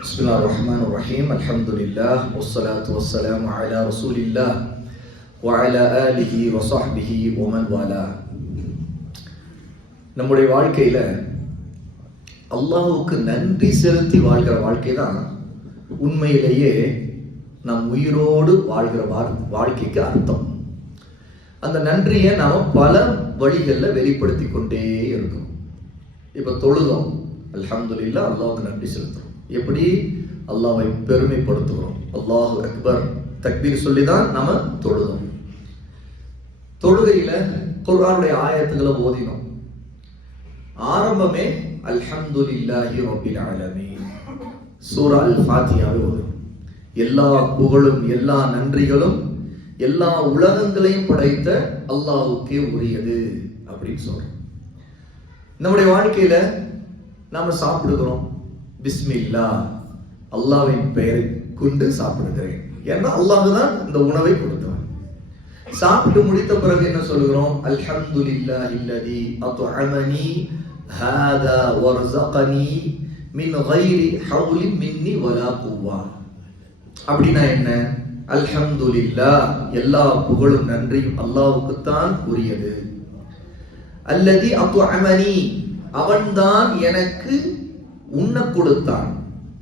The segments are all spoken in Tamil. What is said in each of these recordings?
بسم الله الرحمن الرحيم الحمد لله والصلاة والسلام على رسول الله وعلى آله وصحبه ومن والاه நம்முடைய வாழ்க்கையில அல்லாஹ்வுக்கு நன்றி செலுத்தி வாழ்கிற வாழ்க்கை தான் உண்மையிலேயே நம் உயிரோடு வாழ்கிற வாழ்- வாழ்க்கைக்கு அர்த்தம் அந்த நன்றியை நாம் பல வழிகளில் வெளிப்படுத்தி கொண்டே இருக்கோம் இப்போ தொழுதோம் அல்ஹம்துலில்லாஹ் அல்லாஹ்வுக்கு நன்றி செலுத்துறோம் எப்படி? அல்லாவை பெருமைப்படுத்துகிறோம். அல்லாஹு அக்பர். தக்பீர் சொல்லி தான் நம்ம தொழுதோம். தொழுகையில குர்ஆனுடைய ஆயத்துக்களை ஓதினோம். ஆரம்பமே அல்ஹம்துலில்லாஹி ரப்பில் ஆலமீன். சூரா அல் ஃபாத்தியாவை ஓதும் எல்லா புகழும் எல்லா நன்றிகளும் எல்லா உலகங்களையும் படைத்த அல்லாஹ்வுக்கே உரியது அப்படின்னு சொல்றோம். நம்முடைய வாழ்க்கையில நாம சாப்பிடுகிறோம். பிஸ்மில்லா அல்லாவின் பெயரை கொண்டு சாப்பிடுகிறேன். ஏன்னா அல்லாஹ் தான் இந்த உணவை கொடுத்தவன். சாப்பிட்டு முடித்த பிறகு என்ன சொல்கிறோம் அல்ஹம்துலில்லாஹி அல்லதி அத்அமனி ஹாதா வர்ஸகனி மின் கைரி ஹவுலி மின்னி வலா குவா அப்படின்னா என்ன? அல்ஹம்துலில்லா எல்லா புகழும் நன்றியும் அல்லாவுக்குத்தான் உரியது. அல்லதி அத்அமனி. அவன்தான் எனக்கு உண்ண கொடுத்தான்.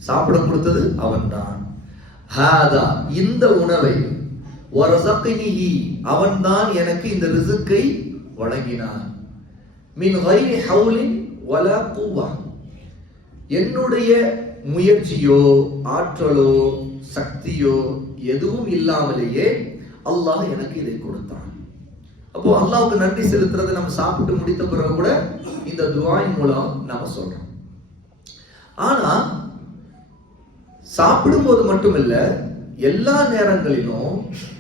சாப்பிட கொடுத்தது அவன்தான். ஹாதா இந்த உணவை வரசக்னிஹி அவன்தான் எனக்கு இந்த ரிசுக்கை வழங்கினான். மின் கைரி ஹவுலின் வலா குவா என்னுடைய முயற்சியோ ஆற்றலோ சக்தியோ எதுவும் இல்லாமலேயே அல்லாஹ் எனக்கு இதை கொடுத்தான். அப்போ அல்லாவுக்கு நன்றி செலுத்துறது நம்ம சாப்பிட்டு முடித்த பிறகு கூட இந்த துவாயின் மூலம் நம்ம சொல்றோம். ஆனா சாப்பிடும்போது மட்டுமில்ல எல்லா நேரங்களிலும்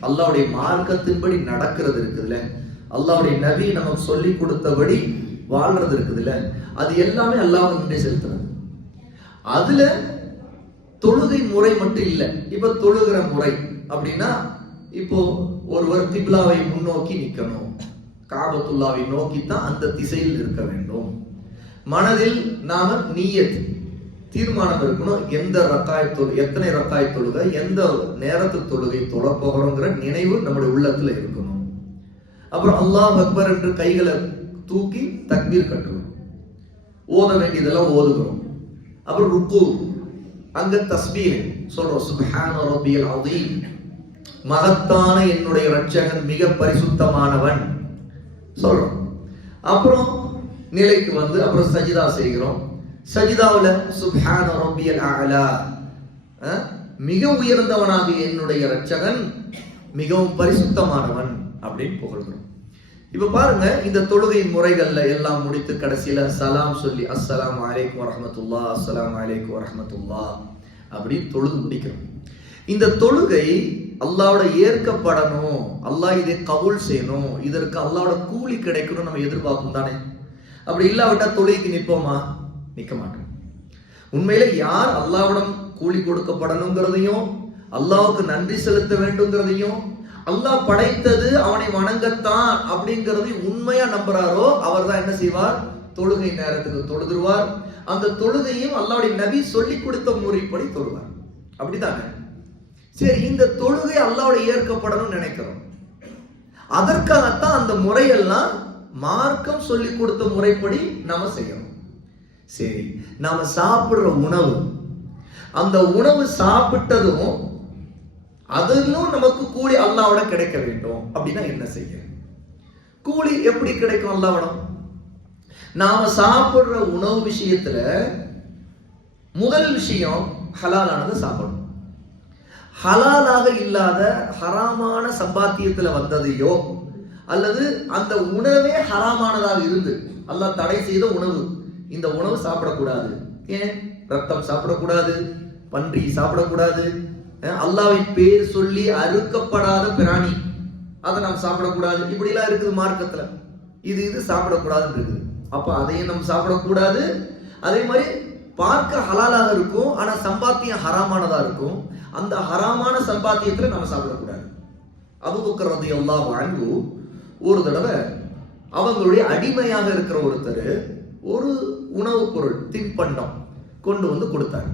அல்லாவுடைய மார்க்கத்தின்படி நடக்கிறது இருக்குதுல்ல. அல்லாவுடைய நபி நமக்கு சொல்லி கொடுத்தபடி வாழ்றது இருக்குதுல்ல. அது எல்லாமே அல்லாஹ் முன்னே செலுத்துறது அதுல தொழுகை முறை மட்டும் இல்லை. இப்ப தொழுகிற முறை அப்படின்னா இப்போ ஒருவர் திப்லாவை முன்னோக்கி நிற்கணும் காபத்துல்லாவை நோக்கி தான் அந்த திசையில் இருக்க வேண்டும். மனதில் நாம நீயத் தீர்மானம் இருக்கணும். எந்த ரத்தாய தொழு எத்தனை ரக்காய் தொழுகை எந்த நேரத்து தொழுகை தொழப்போகிறோங்கிற நினைவு நம்முடைய உள்ளத்துல இருக்கணும். அப்புறம் அல்லாஹ் அக்பர் என்று கைகளை தூக்கி தக்பீர் கட்டுறோம் ஓத வேண்டியதெல்லாம் ஓதுகிறோம். அப்புறம் ருக்கு. அங்க தஸ்பீர் சொல்றோம். சுபஹான ரப்பியல் அதீம் மகத்தான என்னுடைய ரட்சகன் மிக பரிசுத்தமானவன். சொல்றோம். அப்புறம் நிலைக்கு வந்து அப்புறம் சஜிதா செய்கிறோம். சஜிதாவில் சுப்ஹான ரப்பியல் ஆகலா மிக உயர்ந்தவனாக என்னுடைய ரட்சகன் மிகவும் பரிசுத்தமானவன் அப்படின்னு புகழ்கிறோம். இப்ப பாருங்க இந்த தொழுகை முறைகள்ல எல்லாம் முடித்து கடைசியில சலாம் சொல்லி அஸ்ஸலாம் அலைக்கும் வரமத்துல்லா அஸ்ஸலாம் அலைக்கும் வரமத்துல்லா அப்படின்னு தொழுது முடிக்கிறோம். இந்த தொழுகை அல்லாவோட ஏற்கப்படணும் அல்லாஹ் இதை கபூல் செய்யணும் இதற்கு அல்லாவோட கூலி கிடைக்கணும் நம்ம எதிர்பார்ப்போம் தானே? அப்படி இல்லாவிட்டா தொழுகைக்கு நிற்போமா? நிற்க மாட்டோம். உண்மையில யார் அல்லாவிடம் கூலி கொடுக்கப்படணுங்கிறதையும் அல்லாவுக்கு நன்றி செலுத்த வேண்டுங்கிறதையும் அல்லாஹ் படைத்தது அவனை வணங்கத்தான் அப்படிங்கறதையும் உண்மையா நம்புறாரோ அவர் தான் என்ன செய்வார்? தொழுகை நேரத்துக்கு தொழுதுருவார். அந்த தொழுகையும் அல்லாவுடைய நபி சொல்லி கொடுத்த முறைப்படி தொழுவார். அப்படித்தானே? சரி இந்த தொழுகை அல்லாவோட ஏற்கப்படணும்னு நினைக்கிறோம். அதற்காகத்தான் அந்த முறையெல்லாம் மார்க்கம் சொல்லி கொடுத்த முறைப்படி நம்ம செய்யணும். சரி நாம சாப்பிடுற உணவு. அந்த உணவு சாப்பிட்டதும் அதிலும் நமக்கு கூலி அல்லாவோட கிடைக்க வேண்டும். அப்படின்னா என்ன செய்ய? கூலி எப்படி கிடைக்கும் அல்லாவிடம் நாம சாப்பிடுற உணவு விஷயத்துல முதல் விஷயம் ஹலாலானதை சாப்பிடணும். ஹலாலாக இல்லாத ஹராமான சம்பாத்தியத்துல வந்ததையோ அல்லது அந்த உணவே ஹராமானதாக இருந்து அல்லாஹ் தடை செய்த உணவு இந்த உணவு சாப்பிடக்கூடாது. ஏன்? ரத்தம் சாப்பிடக்கூடாது பன்றி சாப்பிடக்கூடாது. அஹ் பேர் சொல்லி அறுக்கப்படாத பிராணி. அதை நாம் சாப்பிடக்கூடாது. இப்படிலாம் இருக்குது மார்க்கத்தில். இது இது சாப்பிடக்கூடாதுன்னு இருக்குது அதையும் நம்ம சாப்பிடக்கூடாது. அதே மாதிரி பார்க்க ஹலாலாக இருக்கும் ஆனால் சம்பாத்தியம் ஹராமானதாக இருக்கும். அந்த ஹராமான சம்பாத்தியத்தில் நம்ம சாப்பிடக்கூடாது. அபுபக்கர் வந்து எல்லாம் வழங்கும் ஒரு தடவை அவங்களுடைய அடிமையாக இருக்கிற ஒருத்தர் ஒரு உணவுப் பொருள் தின்பண்டம் கொண்டு வந்து கொடுத்தார்.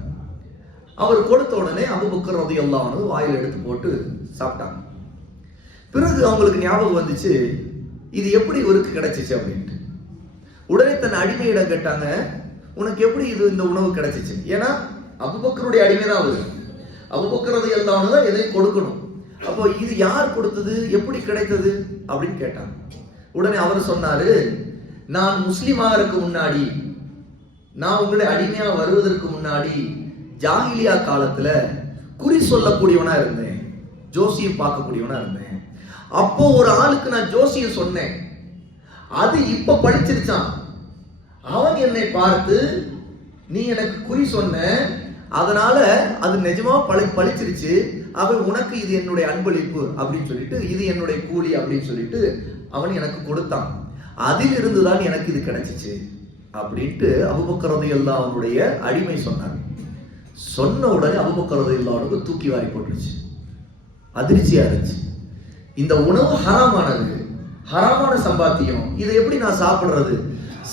அவர் கொடுத்த உடனே அபுபக்கர் ரதி அல்லாஹ்னு வாயில் எடுத்து போட்டு சாப்பிட்டாங்க. பிறகு அவங்களுக்கு ஞாபகம் வந்துச்சு இது எப்படி இவருக்கு கிடைச்சிச்சு அப்படின்ட்டு. உடனே தன் அடிமையிடம் கேட்டாங்க உனக்கு எப்படி இது இந்த உணவு கிடைச்சிச்சு? ஏன்னா அபுபக்கருடைய அடிமை தான் அவரு. அபுபக்கரது எல்லாம் தான் எதையும் கொடுக்கணும். அப்போ இது யார் கொடுத்தது? எப்படி கிடைத்தது? அப்படின்னு கேட்டாங்க. உடனே அவர் சொன்னாரு நான் முஸ்லீமாக இருக்க முன்னாடி நான் உங்களை அடிமையா வருவதற்கு முன்னாடி ஜாகிலியா காலத்துல குறி சொல்லக்கூடியவனா இருந்தேன். ஜோசியம் பார்க்கக்கூடியவனா இருந்தேன். அப்போ ஒரு ஆளுக்கு நான் ஜோசியம் சொன்னேன். அது இப்ப படிச்சிருச்சான் அவன் என்னை பார்த்து நீ எனக்கு குறி சொன்ன அதனால அது நிஜமா பழி பழிச்சிருச்சு. அவன் உனக்கு இது என்னுடைய அன்பளிப்பு அப்படின்னு சொல்லிட்டு இது என்னுடைய கூலி அப்படின்னு சொல்லிட்டு அவன் எனக்கு கொடுத்தான். அதில் இருந்துதான் எனக்கு இது கிடைச்சிச்சு. அப்படின்ட்டு அபுபக்கரது எல்லாம் அவனுடைய அடிமை சொன்னாங்க. சொன்ன உடனே அபுபக்கரது எல்லாருக்கும் தூக்கி வாரி போட்டுருச்சு. அதிர்ச்சியா இருந்துச்சு. இந்த உணவு ஹராமானது. ஹராமான சம்பாத்தியம். இதை எப்படி நான் சாப்பிட்றது?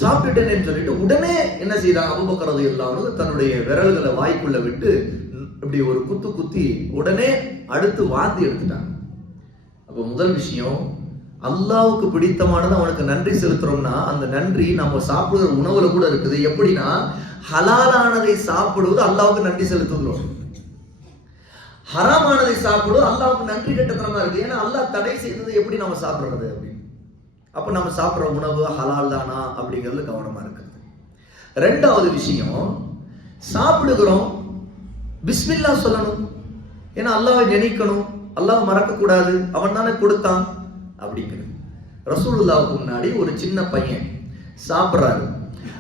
சாப்பிட்டுட்டேன்னு சொல்லிட்டு உடனே என்ன செய்தாங்க அபுபக்கரது எல்லாரும் தன்னுடைய விரல்களை வாய்க்குள்ள விட்டு இப்படி ஒரு குத்து குத்தி உடனே அடுத்து வாந்தி எடுத்துட்டாங்க. அப்போ முதல் விஷயம் அல்லாவுக்கு பிடித்தமானது அவனுக்கு நன்றி செலுத்துறோம்னா அந்த நன்றி நம்ம சாப்பிடுற உணவுல கூட இருக்குது. எப்படின்னா ஹலாலானதை சாப்பிடுவது அல்லாவுக்கு நன்றி செலுத்துகிறோம். ஹராமானதை சாப்பிடுவது அல்லாவுக்கு நன்றி கட்டத்தனமா இருக்கு. ஏன்னா அல்லாஹ் தடை செய்தது எப்படி நம்ம சாப்பிடுறது அப்படின்னு அப்ப நம்ம சாப்பிடுற உணவு ஹலால் தானா அப்படிங்கிறது கவனமா இருக்குது ரெண்டாவது விஷயம் சாப்பிடுகிறோம் பிஸ்மில்லா சொல்லணும். ஏன்னா அல்லாவை நினைக்கணும் அல்லாஹ் மறக்க கூடாது அவன் தானே கொடுத்தான். அப்படிங்கிறது. ரசூலுல்லாவுக்கு முன்னாடி ஒரு சின்ன பையன் சாப்பிட்றாரு.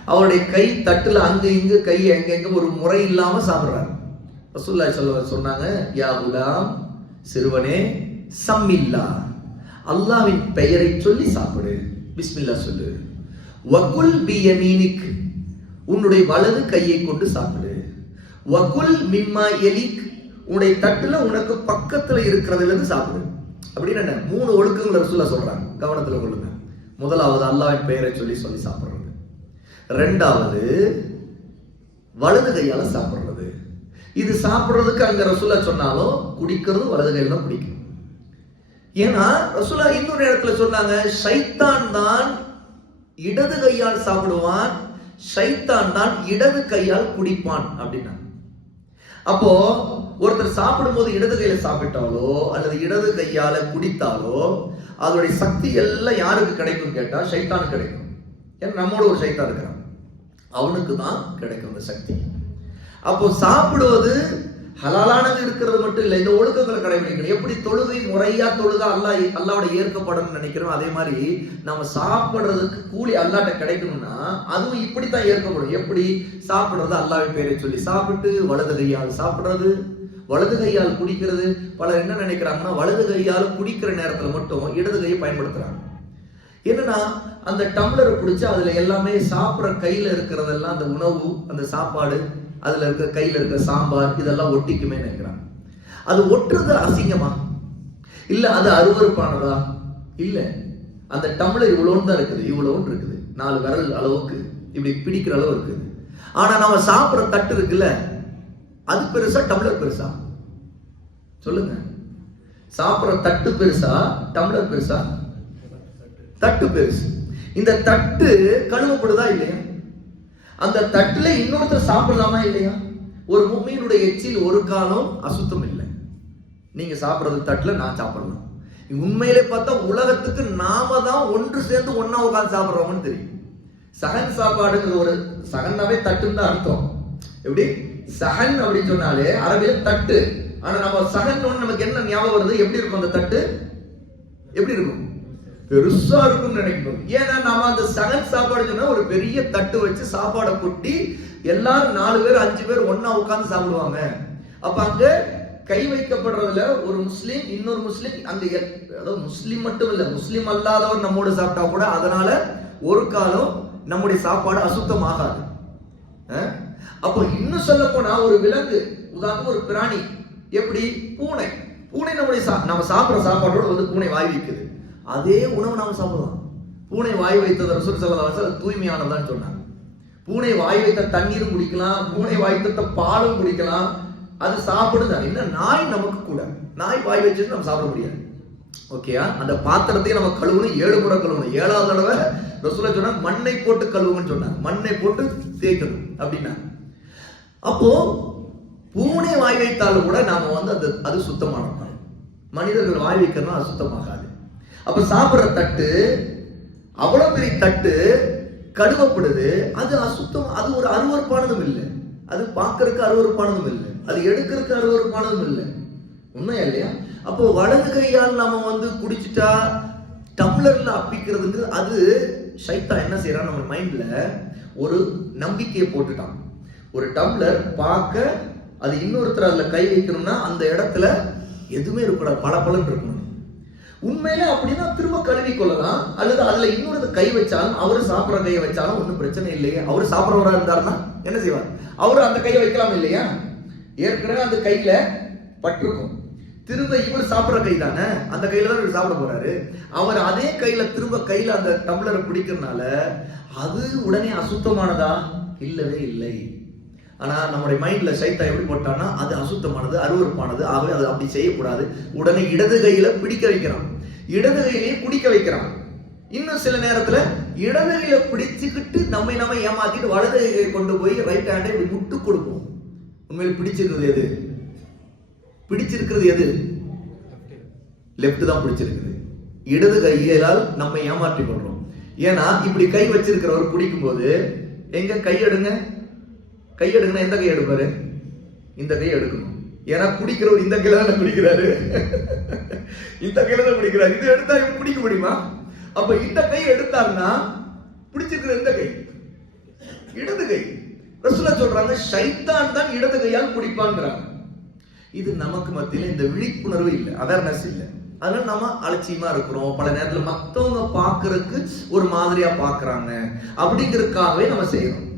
அவருடைய கை தட்டில் அங்கே இங்கு கை எங்க ஒரு முறை இல்லாமல் சாப்பிட்றாரு. ரசூல்லா சொல்ல சொன்னாங்க யா குலாம் சிறுவனே சம்மில்லா. அல்லாவின் பெயரை சொல்லி சாப்பிடு. பிஸ்மில்லா சொல்லு. வகுல் பியமீனிக் உன்னுடைய வலது கையை கொண்டு சாப்பிடு. வகுல் மிம்மா எலிக் உன்னுடைய தட்டுல உனக்கு பக்கத்துல இருக்கிறதுல இருந்து சாப்பிடு. அப்படின்னு என்ன? மூணு ஒழுக்கங்களை ரசூலா சொல்றாங்க. கவனத்துல கொள்ளுங்க. முதலாவது அல்லாவின் பெயரை சொல்லி சொல்லி சாப்பிடுறது. ரெண்டாவது வலது கையால சாப்பிடுறது. இது சாப்பிடுறதுக்கு அங்க ரசூலா சொன்னாலும் குடிக்கிறது வலது கையில தான் குடிக்கும் ஏன்னா ரசூலா இன்னொரு இடத்துல சொன்னாங்க சைத்தான் தான் இடது கையால் சாப்பிடுவான் சைத்தான் தான் இடது கையால் குடிப்பான் அப்படின்னா அப்போ ஒருத்தர் சாப்பிடும்போது இடது கையில சாப்பிட்டாலோ அல்லது இடது கையால குடித்தாலோ அதோடைய சக்தி எல்லாம் யாருக்கு கிடைக்கும் கேட்டா சைத்தானுக்கு கிடைக்கும். ஏன்னா நம்மோட ஒரு சைத்தான் இருக்கிறான். அவனுக்கு தான் கிடைக்கும் அந்த சக்தி. அப்போ சாப்பிடுவது ஹலாலானது இருக்கிறது மட்டும் இல்லை இந்த ஒழுக்கங்களை கடைபிடிக்கணும். எப்படி தொழுகை முறையா தொழுதா அல்லாஹ் அல்லாவோட ஏற்கப்படணும்னு நினைக்கிறோம் அதே மாதிரி நம்ம சாப்பிட்றதுக்கு கூலி அல்லாட்ட கிடைக்கணும்னா அதுவும் இப்படித்தான் ஏற்கப்படும். எப்படி? சாப்பிடுறது அல்லாவின் பேரை சொல்லி சாப்பிட்டு வலது கையால் சாப்பிடுறது வலது கையால் குடிக்கிறது. பலர் என்ன நினைக்கிறாங்கன்னா வலது கையால் குடிக்கிற நேரத்தில் மட்டும் இடது கையை பயன்படுத்துறாங்க. என்னன்னா அந்த டம்ளரை பிடிச்சி அதுல எல்லாமே சாப்பிட்ற கையில இருக்கிறதெல்லாம் அந்த உணவு அந்த சாப்பாடு அதுல இருக்க கையில இருக்க சாம்பார் இதெல்லாம் ஒட்டிக்குமே நினைக்கிறாங்க. அது ஒட்டுறது அசிங்கமா? இல்ல அது அருவறுப்பானதா இல்ல. அந்த டம்ளர் இவ்வளோன்னு தான் இருக்குது இவ்வளோன்னு இருக்குது. நாலு விரல் அளவுக்கு இப்படி பிடிக்கிற அளவு இருக்குது. ஆனா நம்ம சாப்பிட்ற தட்டு இருக்குல்ல அது பெருசா டம்ளர் பெருசா. சொல்லுங்க. சாப்பிட்ற தட்டு பெருசா டம்ளர் பெருசா? தட்டு பெருசு. இந்த தட்டு கழுவப்படுதா இல்லையா? அந்த தட்டுல இன்னொருத்தர் சாப்பிடலாமா இல்லையா? ஒரு மும்மியினுடைய எச்சில் ஒரு காலம் அசுத்தம் இல்லை. நீங்க சாப்பிட்றது தட்டுல நான் சாப்பிடலாம் உண்மையிலே பார்த்தா உலகத்துக்கு நாம தான் ஒன்று சேர்ந்து ஒன்னா உட்காந்து சாப்பிட்றோம்னு தெரியும். சகன் சாப்பாடுங்கிற ஒரு சகன்னாவே தட்டுன்னு தான் அர்த்தம். எப்படி? சகன் அப்படின்னு சொன்னாலே அரபியில தட்டு. ஆனா நம்ம சகன் நமக்கு என்ன ஞாபகம் வருது? எப்படி இருக்கும் அந்த தட்டு? எப்படி இருக்கும்? பெருசா இருக்கும்னு நினைக்கணும். ஏன்னா நாம அந்த சகன் சாப்பாடு சொன்னா ஒரு பெரிய தட்டு வச்சு சாப்பாடை கொட்டி எல்லாரும் நாலு பேர் அஞ்சு பேர் ஒன்னா உட்காந்து சாப்பிடுவாங்க. அப்ப அங்க கை வைக்கப்படுறதுல ஒரு முஸ்லீம் இன்னொரு முஸ்லீம் அந்த எல்- அதாவது முஸ்லீம் மட்டும் இல்ல முஸ்லீம் அல்லாதவர் நம்மோடு சாப்பிட்டா கூட அதனால ஒரு காலம் நம்முடைய சாப்பாடு அசுத்தம் ஆகாது அப்போ இன்னும் சொல்ல போனா ஒரு விலங்கு உதாரணம் ஒரு பிராணி. எப்படி? பூனை. பூனை நம்முடைய சா- நம்ம சாப்பிட்ற சாப்பாட்டோட வந்து பூனை வாய் வைக்குது. அதே உணவு நாம சாப்பிடலாம். பூனை வாய் வைத்தது ரசூல் ஸல்லல்லாஹு அலைஹி தூய்மையானதான்னு சொன்னாங்க. பூனை வாய் வைத்த தண்ணீரும் குடிக்கலாம் பூனை வாய் வைத்த பாலும் குடிக்கலாம். அது சாப்பிடுது. என்ன? நாய் நமக்கு கூட. நாய் வாய் வச்சுட்டு நம்ம சாப்பிட முடியாது. ஓகேயா அந்த பாத்திரத்தையும் நம்ம கழுவணும் ஏழு முறை கழுவணும். ஏழாவது தடவை ரசூலா சொன்னா மண்ணை போட்டு கழுவுங்கன்னு சொன்னாங்க. மண்ணை போட்டு தேய்க்கணும் அப்படின்னா. அப்போ பூனை வாய் வைத்தாலும் கூட நாம வந்து அது அது சுத்தமான மனிதர்கள் வாய் வைக்கணும் அது சுத்தமாகாது. அப்ப சாப்பிடுற தட்டு அவ்வளவு பெரிய தட்டு கழுவப்படுது. அது அசுத்தம் அது ஒரு அருவறுப்பானதும் இல்லை. அது பார்க்கறதுக்கு அருவறுப்பானதும் இல்லை. அது எடுக்கிறதுக்கு அருவறுப்பானதும் இல்லை. உண்மையா இல்லையா? அப்போ வலது கையால் நம்ம வந்து குடிச்சிட்டா டம்ளர்ல அப்பிக்கிறதுங்கிறது அது சைத்தா என்ன செய்யறான் நம்ம மைண்ட்ல ஒரு நம்பிக்கையை போட்டுட்டான். ஒரு டம்ளர் பார்க்க அது இன்னொருத்தர் அதுல கை வைக்கணும்னா அந்த இடத்துல எதுவுமே இருக்கக்கூடாது. பல இருக்கணும். உண்மையில அப்படின்னா திரும்ப கழுவி கொள்ளலாம். அல்லது அதுல இன்னொரு கை வச்சாலும் அவர் சாப்பிட்ற கையை வச்சாலும் ஒன்றும் பிரச்சனை இல்லையே. அவர் சாப்பிட்றவரா இருந்தாருன்னா என்ன செய்வார்? அவர் அந்த கையை வைக்கலாம் இல்லையா? ஏற்கனவே அந்த கையில பட்டிருக்கும். திரும்ப இவர் சாப்பிட்ற கை தானே? அந்த கையில தான் இவர் சாப்பிட போறாரு. அவர் அதே கையில திரும்ப கையில அந்த டம்ளரை பிடிக்கிறதுனால அது உடனே அசுத்தமானதா? இல்லவே இல்லை. ஆனா நம்முடைய மைண்ட்ல சைத்தா எப்படி போட்டான்னா அது அசுத்தமானது அருவறுப்பானது ஆகவே அது அப்படி செய்யக்கூடாது. உடனே இடது கையில பிடிக்க வைக்கிறான். இடது கையிலேயே குடிக்க வைக்கிறான். இன்னும் சில நேரத்துல இடது கையில பிடிச்சுக்கிட்டு நம்மை நம்ம ஏமாத்திட்டு வலது கையை கொண்டு போய் ரைட் ஹேண்டை இப்படி முட்டு கொடுப்போம் உண்மையில் பிடிச்சிருக்கிறது எது? பிடிச்சிருக்கிறது எது? லெப்ட் தான் பிடிச்சிருக்குது. இடது கையால் நம்ம ஏமாற்றி கொள்றோம் ஏன்னா இப்படி கை வச்சிருக்கிறவர் குடிக்கும் போது எங்க கை எடுங்க? கை எடுங்கன்னா எந்த கை எடுப்பாரு? இந்த கை எடுக்கணும். ஏன்னா குடிக்கிறவர் இந்த கையில தான் குடிக்கிறாரு இந்த கையில தான் குடிக்கிறாரு இது எடுத்தா இவன் பிடிக்க முடியுமா? அப்ப இந்த கை எடுத்தாருன்னா பிடிச்சிருக்கிற எந்த கை? இடது கை. ரசூலா சொல்றாங்க சைத்தான் தான் இடது கையால் பிடிப்பாங்கிறாங்க இது நமக்கு மத்தியில் இந்த விழிப்புணர்வு இல்லை அவேர்னஸ் இல்லை. அதனால நம்ம அலட்சியமா இருக்கிறோம். பல நேரத்தில் மற்றவங்க பார்க்கறதுக்கு ஒரு மாதிரியா பார்க்குறாங்க. அப்படிங்கிறதுக்காகவே நம்ம செய்யறோம்.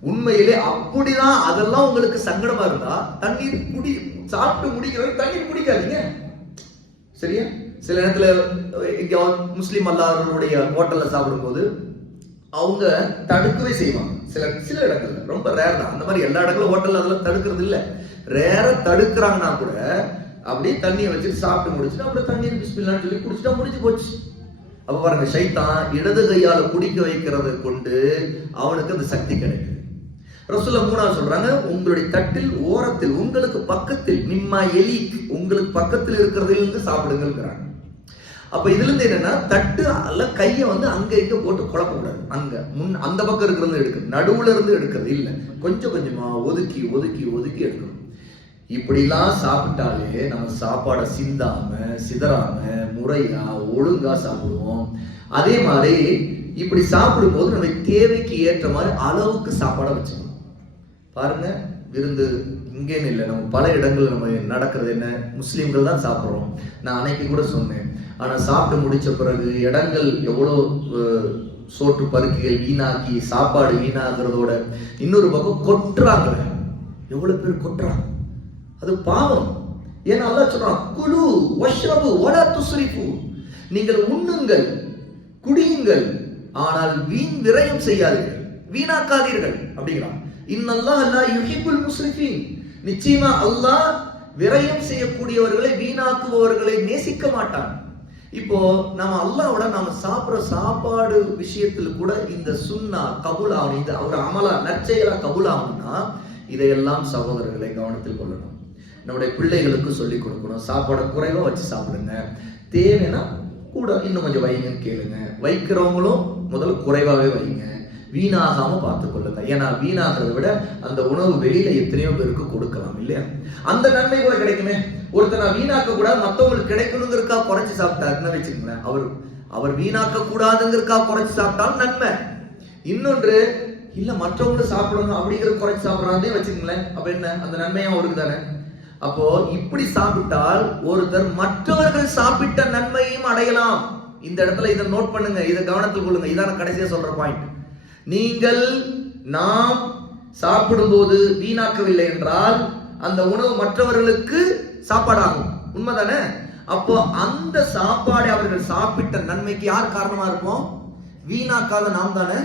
உண்மையிலே அப்படிதான் அதெல்லாம் உங்களுக்கு சங்கடமா இருந்தா தண்ணீர் குடி சாப்பிட்டு முடிக்கிறது தண்ணீர் குடிக்காதீங்க. சரியா? சில நேரத்துல முஸ்லீம் அல்லாதவர்களுடைய ஹோட்டல்ல சாப்பிடும்போது அவங்க தடுக்கவே செய்வாங்க. சில சில இடங்கள்ல. ரொம்ப ரேர் தான். அந்த மாதிரி எல்லா இடங்களும் ஹோட்டல்ல அதெல்லாம் தடுக்கிறது இல்லை. ரேரை தடுக்கிறாங்கன்னா கூட அப்படியே தண்ணியை வச்சுட்டு சாப்பிட்டு முடிச்சுட்டு அப்புறம் தண்ணீர் பிஸ்மில்லான்னு சொல்லி குடிச்சிட்டா முடிஞ்சு போச்சு. அப்ப பாருங்க சைத்தான் இடது கையால குடிக்க வைக்கிறத கொண்டு அவனுக்கு அந்த சக்தி கிடைக்குது. ரசூல மூணாவது சொல்றாங்க உங்களுடைய தட்டில் ஓரத்தில் உங்களுக்கு பக்கத்தில் நிம்மா எலி உங்களுக்கு பக்கத்தில் இருக்கிறதிலிருந்து சாப்பிடுங்கிறாங்க அப்ப இதுல இருந்து என்னன்னா தட்டு அல்ல கைய வந்து அங்க இங்க போட்டு குழப்பக்கூடாது. அங்க முன் அந்த பக்கம் இருக்கிறது எடுக்கணும். நடுவுல இருந்து எடுக்கிறது இல்ல. கொஞ்சம் கொஞ்சமா ஒதுக்கி ஒதுக்கி ஒதுக்கி எடுக்கணும். இப்படிலாம் சாப்பிட்டாலே நம்ம சாப்பாடை சிந்தாம சிதறாம முறையா ஒழுங்கா சாப்பிடுவோம். அதே மாதிரி இப்படி சாப்பிடும்போது நம்ம தேவைக்கு ஏற்ற மாதிரி அளவுக்கு சாப்பாடை வச்சுக்கணும். பாருங்க விருந்து இங்கேன்னு இல்லை. நம்ம பல இடங்கள் நம்ம நடக்கிறது என்ன? முஸ்லீம்கள் தான் சாப்பிட்றோம். நான் அன்னைக்கு கூட சொன்னேன். ஆனால் சாப்பிட்டு முடித்த பிறகு இடங்கள் எவ்வளோ சோற்று பருக்கிகள் வீணாக்கி சாப்பாடு வீணாகிறதோட இன்னொரு பக்கம் கொட்டுறாங்க எவ்வளோ பேர் கொட்டுறாங்க? அது பாவம். ஏன்னா அல்லாஹ் சொல்றான் குழு வஷ்ரபு வலா துசுரிப்பு நீங்கள் உண்ணுங்கள் குடியுங்கள் ஆனால் வீண் விரயம் செய்யாதீர்கள். வீணாக்காதீர்கள் அப்படிங்கிறான். இன்னல்லாஹ் அல்லா யுஹிபுல் முஸ்ரிஃபீன். நிச்சயமா அல்லாஹ் விரயம் செய்யக்கூடியவர்களை வீணாக்குபவர்களை நேசிக்க மாட்டான். இப்போ நம்ம அல்லாவோட நாம சாப்பிடுற சாப்பாடு விஷயத்துல கூட இந்த சுண்ணா கபுல் ஆகணும் இது அவர் அமலா நற்செயலா கபுல் ஆகணும்னா இதையெல்லாம் சகோதரர்களை கவனத்தில் கொள்ளணும். நம்முடைய பிள்ளைகளுக்கு சொல்லி கொடுக்கணும். சாப்பாடை குறைவாக வச்சு சாப்பிடுங்க. தேவைன்னா கூட இன்னும் கொஞ்சம் வைங்கன்னு கேளுங்க. வைக்கிறவங்களும் முதல்ல குறைவாகவே வைங்க. வீணாகாம பார்த்து கொள்ளுங்க ஏன்னா வீணாகிறத விட அந்த உணவு வெளியில எத்தனையோ பேருக்கு கொடுக்கலாம் இல்லையா? அந்த நன்மை கூட கிடைக்குமே. ஒருத்தர் நான் வீணாக்க கூடாது மற்றவங்களுக்கு கிடைக்கணுங்கிறக்கா குறைச்சி சாப்பிட்டாருன்னு வச்சுக்கோங்களேன். அவர் அவர் வீணாக்க கூடாதுங்கிறக்கா குறைச்சி சாப்பிட்டாலும் நன்மை. இன்னொன்று இல்ல மற்றவங்களும் சாப்பிடணும் அப்படிங்கிற குறைச்சி சாப்பிடறாந்தே வச்சுக்கோங்களேன். அப்ப என்ன? அந்த நன்மையும் அவருக்கு தானே அப்போ இப்படி சாப்பிட்டால் ஒருத்தர் மற்றவர்கள் சாப்பிட்ட நன்மையும் அடையலாம். இந்த இடத்துல இதை நோட் பண்ணுங்க இதை கவனத்தில் கொள்ளுங்க. இதான் கடைசியா சொல்ற பாயிண்ட் நீங்கள் நாம் சாப்பிடும்போது வீணாக்கவில்லை என்றால் அந்த உணவு மற்றவர்களுக்கு சாப்பாடாகும். உண்மைதானே? அப்போ அந்த சாப்பாடை அவர்கள் சாப்பிட்ட நன்மைக்கு யார் காரணமா இருப்போம்? வீணாக்காத நாம் தானே?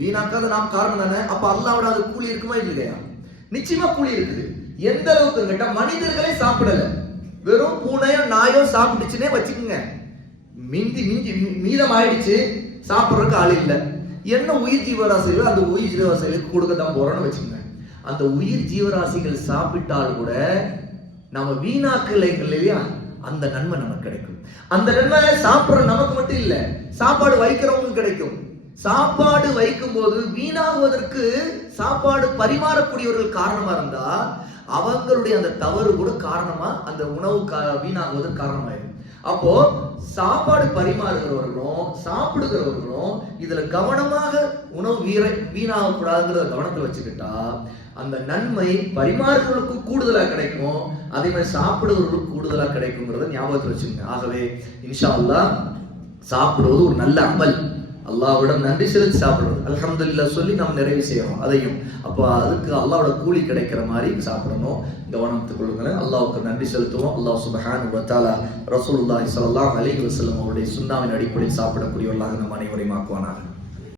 வீணாக்காத நாம் காரணம் தானே? அப்ப அல்லாவோட அது கூலி இருக்குமா இல்லையா? நிச்சயமா கூலி இருக்குது. எந்த அளவுக்கு கேட்டா மனிதர்களே சாப்பிடல. வெறும் பூனையோ நாயோ சாப்பிட்டுச்சுன்னே வச்சுக்கோங்க. மிந்தி மிஞ்சி மீ- மீதம் ஆயிடுச்சு சாப்பிட்றதுக்கு ஆள் இல்லை. என்ன உயிர் ஜீவராசிகளோ அந்த உயிர் ஜீவராசிகளுக்கு கொடுக்க தான் போறோம்னு வச்சுக்கோங்க. அந்த உயிர் ஜீவராசிகள் சாப்பிட்டால் கூட நம்ம வீணாக்கலைங்க இல்லையா? அந்த நன்மை நமக்கு கிடைக்கும். அந்த நன்மை சாப்பிட்ற நமக்கு மட்டும் இல்லை சாப்பாடு வைக்கிறவங்க கிடைக்கும். சாப்பாடு வைக்கும் போது வீணாகுவதற்கு சாப்பாடு பரிமாறக்கூடியவர்கள் காரணமா இருந்தா அவங்களுடைய அந்த தவறு கூட காரணமா அந்த உணவு கா- வீணாகுவதற்கு காரணமாயிடும். அப்போ சாப்பாடு பரிமாறுகிறவர்களும் சாப்பிடுகிறவர்களும் இதுல கவனமாக உணவு வீர வீணாக கூடாதுங்கிறத கவனத்துல வச்சுக்கிட்டா அந்த நன்மை பரிமாறுகிறவர்களுக்கு கூடுதலா கிடைக்கும் அதே மாதிரி சாப்பிடுறவர்களுக்கு கூடுதலா கிடைக்குங்கிறத ஞாபகத்தில் வச்சுக்கோங்க. ஆகவே இன்ஷா அல்லாஹ் சாப்பிடுவது ஒரு நல்ல அமல். அல்லாவிடம் நன்றி செலுத்தி சாப்பிடுறது. அல்ஹம்துலில்லாஹ் சொல்லி நாம் நிறைவு செய்யணும். அதையும். அப்போ அதுக்கு அல்லாவோட கூலி கிடைக்கிற மாதிரி சாப்பிடணும். கவனத்துக் கொள்ளுங்களேன். அல்லாவுக்கு நன்றி செலுத்துவோம். அல்லாஹ் சுபஹான் வத்தாலா தஆலா ரசூலுல்லாஹி ஸல்லல்லாஹு அலைஹி வஸல்லம் அவருடைய சுண்ணாவின் அடிப்படையில் சாப்பிடக்கூடியவர்களாக நம் அனைவரையும் ஆக்குவானாக.